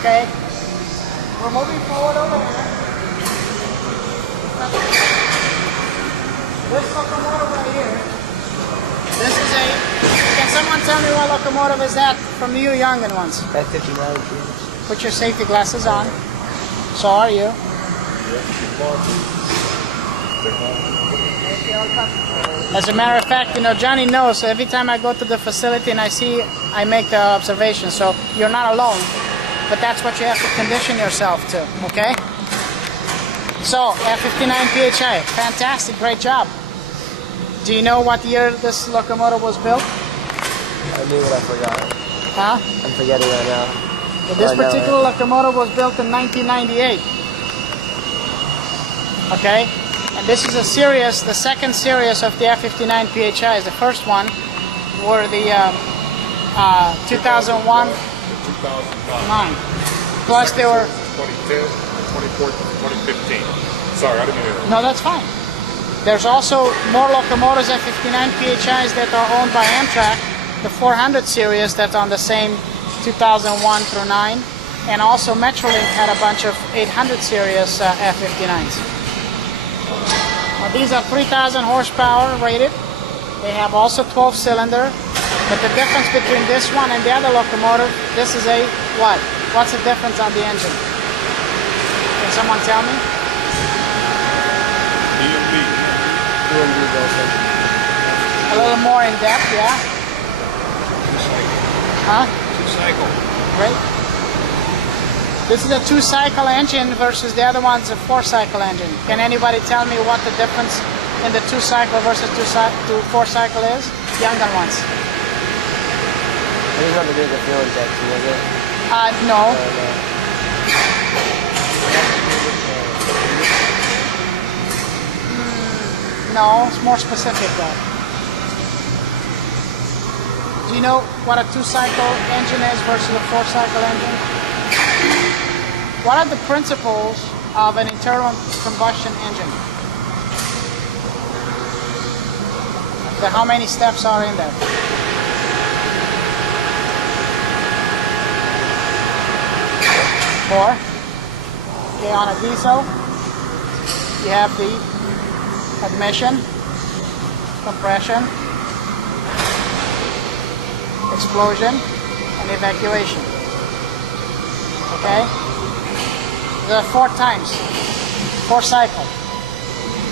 Okay? We're moving forward over here. This locomotive right here, this is a, can someone tell me what locomotive is that from you youngin' ones? That's 59 kids. Put your safety glasses on. So are you. As a matter of fact, you know, Johnny knows, so every time I go to the facility and I make the observation. So you're not alone, but that's what you have to condition yourself to, okay? So, at 59 PHI, fantastic, great job. Do you know what year this locomotive was built? I knew it, I forgot. Huh? I'm forgetting right now. Well, this particular locomotive was built in 1998. Okay? And this is a series, the second series of the F59 PHIs. The first one were the 2001, 2009. Plus they were 2010, 2014, 2015. Sorry, I didn't mean to. No, that's fine. There's also more locomotives F59 PHIs that are owned by Amtrak, the 400 series that's on the same 2001 through 9, and also Metrolink had a bunch of 800 series F59s. Now, these are 3,000 horsepower rated. They have also 12-cylinder, but the difference between this one and the other locomotive, this is a what? What's the difference on the engine? Can someone tell me? EMB also. A little more in depth, yeah? Huh? Two-cycle. Great. This is a 2-cycle engine versus the other one's a 4-cycle engine. Can anybody tell me what the difference in the 2-cycle versus 4-cycle is? Younger ones. It's not the big fuel injection, is it? No. No, it's more specific though. Do you know what a 2-cycle engine is versus a 4-cycle engine? What are the principles of an internal combustion engine? How many steps are in there? 4. Okay, on a diesel, you have the admission, compression, explosion, and evacuation. Okay? There are 4 times, 4 cycles.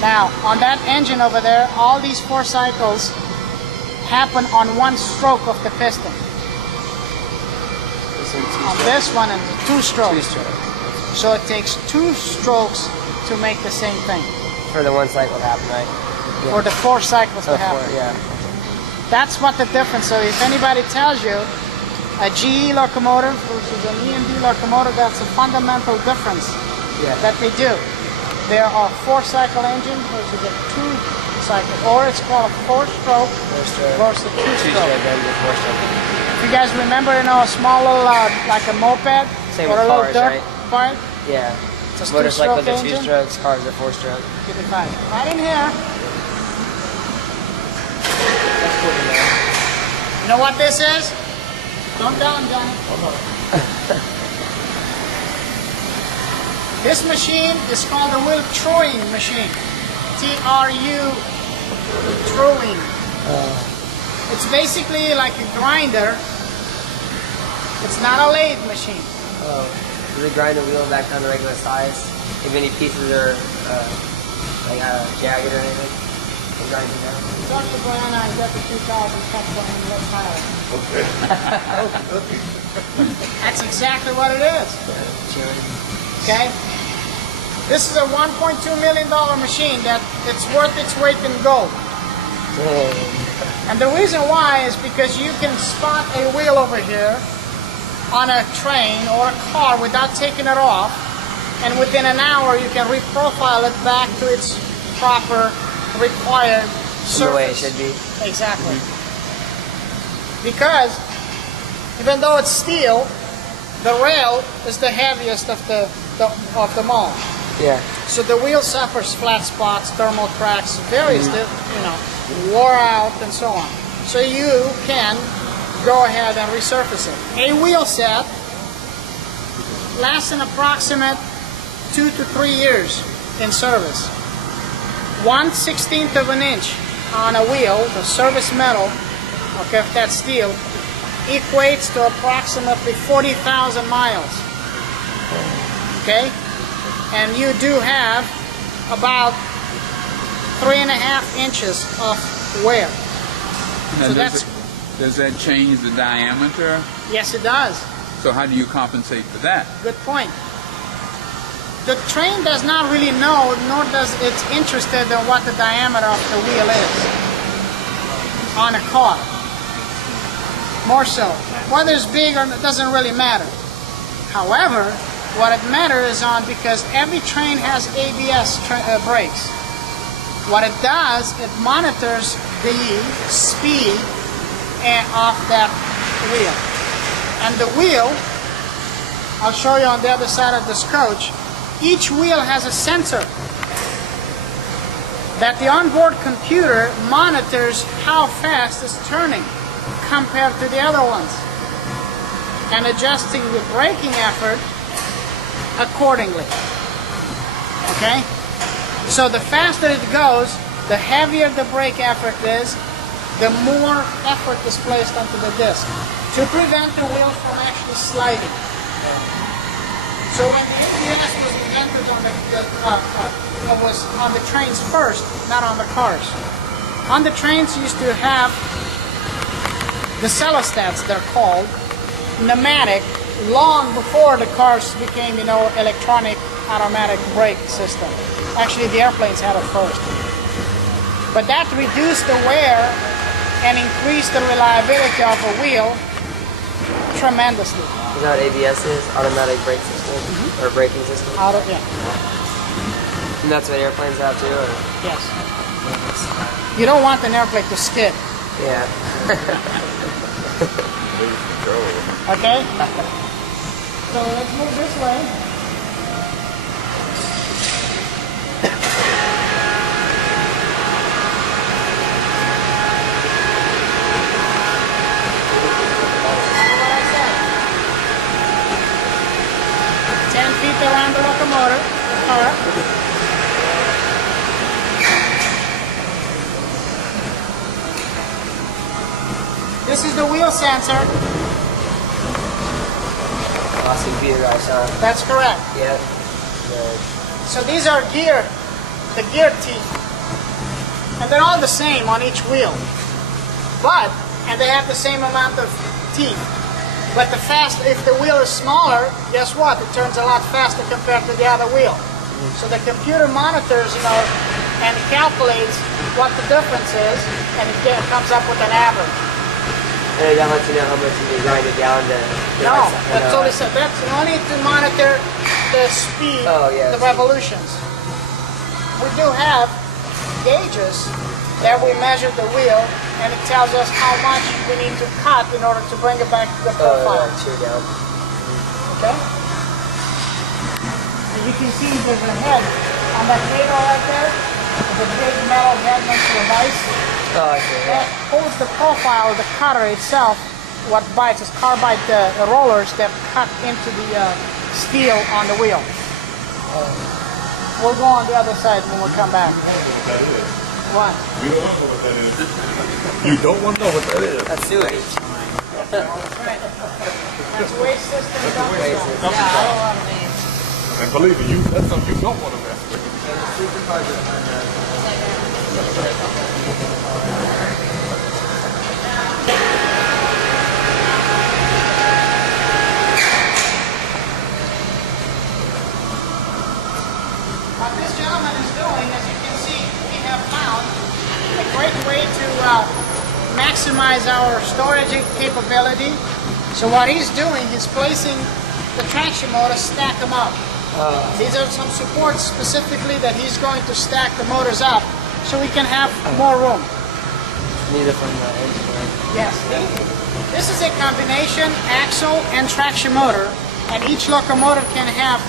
Now, on that engine over there, all these 4 cycles happen on one stroke of the piston. On this one, and 2 strokes. 2 strokes. So it takes 2 strokes to make the same thing. For the 1 cycle to happen, right? Yeah. For the 4 cycles to happen. 4, yeah. That's what the difference. So if anybody tells you a GE locomotive versus an EMB locomotive, that's a fundamental difference that they do. There are 4-cycle engines versus a 2-cycle, or it's called a 4-stroke versus a 2-stroke. If you guys remember, you know, a small little, like a moped, Same or a with little cars, dirt right? bike. Yeah. It's a Motorcycles 2-stroke are engine. 2 strokes, cars are 4-stroke. Give me 5. Right in here. That's cool to know. You know what this is? Don't down, Johnny. This machine is called a wheel truing machine. T-R-U, truing. It's basically like a grinder. It's not a lathe machine. Does it grind the wheels back down to regular size? If any pieces are like jagged or anything, it grinds it down. Talk to Brianna and get the 2000 cups on the left tire. Okay. That's exactly what it is. Okay? This is a $1.2 million machine that it's worth its weight in gold. And the reason why is because you can spot a wheel over here on a train or a car without taking it off, and within an hour you can reprofile it back to its proper required surface. The way it should be. Exactly. Because even though it's steel, the rail is the heaviest of them all. Yeah. So the wheel suffers flat spots, thermal cracks, various, wore out, and so on. So you can go ahead and resurface it. A wheel set lasts an approximate 2 to 3 years in service. 1/16 of an inch on a wheel, the service metal, okay, if that's steel, equates to approximately 40,000 miles. Okay? And you do have about 3.5 inches of wear. Now, So that's, does that change the diameter? yes, it does. So how do you compensate for that? Good point. The train does not really know, nor does it's interested in what the diameter of the wheel is on a car. More so. Whether it's big or not doesn't really matter. However, what it matters is on because every train has ABS brakes. What it does, it monitors the speed of that wheel. And the wheel, I'll show you on the other side of this coach, each wheel has a sensor that the onboard computer monitors how fast it's turning compared to the other ones and adjusting the braking effort accordingly. Okay? So the faster it goes, the heavier the brake effort is, the more effort is placed onto the disc to prevent the wheel from actually sliding. So when the ABS was invented on was on the trains first, not on the cars. On the trains you used to have the celestats, they're called, pneumatic, long before the cars became, electronic automatic brake system. Actually, the airplanes had it first. But that reduced the wear and increased the reliability of a wheel tremendously. Is that what ABS is? Automatic brake system? Or braking system? Yeah. And that's what airplanes have too? Or? Yes. You don't want an airplane to skid. Yeah. Okay? So let's move this way. What I said. 10 feet around the locomotive. All right. This is the wheel sensor. Awesome computer I saw. That's correct. Yeah. So these are the gear teeth. And they're all the same on each wheel. And they have the same amount of teeth. But if the wheel is smaller, guess what? It turns a lot faster compared to the other wheel. So the computer monitors, and calculates what the difference is, and it comes up with an average. And that lets you know how much you can grind it down to... No, that's totally set. That's only to monitor the speed, the revolutions. We do have gauges that we measure the wheel, and it tells us how much we need to cut in order to bring it back to the profile. Cheer down. Okay? As you can see, there's a head on that radar right there. There's a big metal head next to the vise. Oh, I see. That holds the profile of the cutter itself. What bites is carbide rollers that cut into the steel on the wheel. We'll go on the other side when we come back. What? You don't know what that is. You don't want to know what that is. That's sewage. That's waste system dumpster. Waste system. Yeah, I don't want to be. And believe me, that's something you don't want to mess with. What this gentleman is doing, as you can see, we have found a great way to maximize our storage capability. So what he's doing, he's placing the traction motors, stack them up. These are some supports specifically that he's going to stack the motors up so we can have more room. Neither from the engine, right? Yes. This is a combination axle and traction motor, and each locomotive can have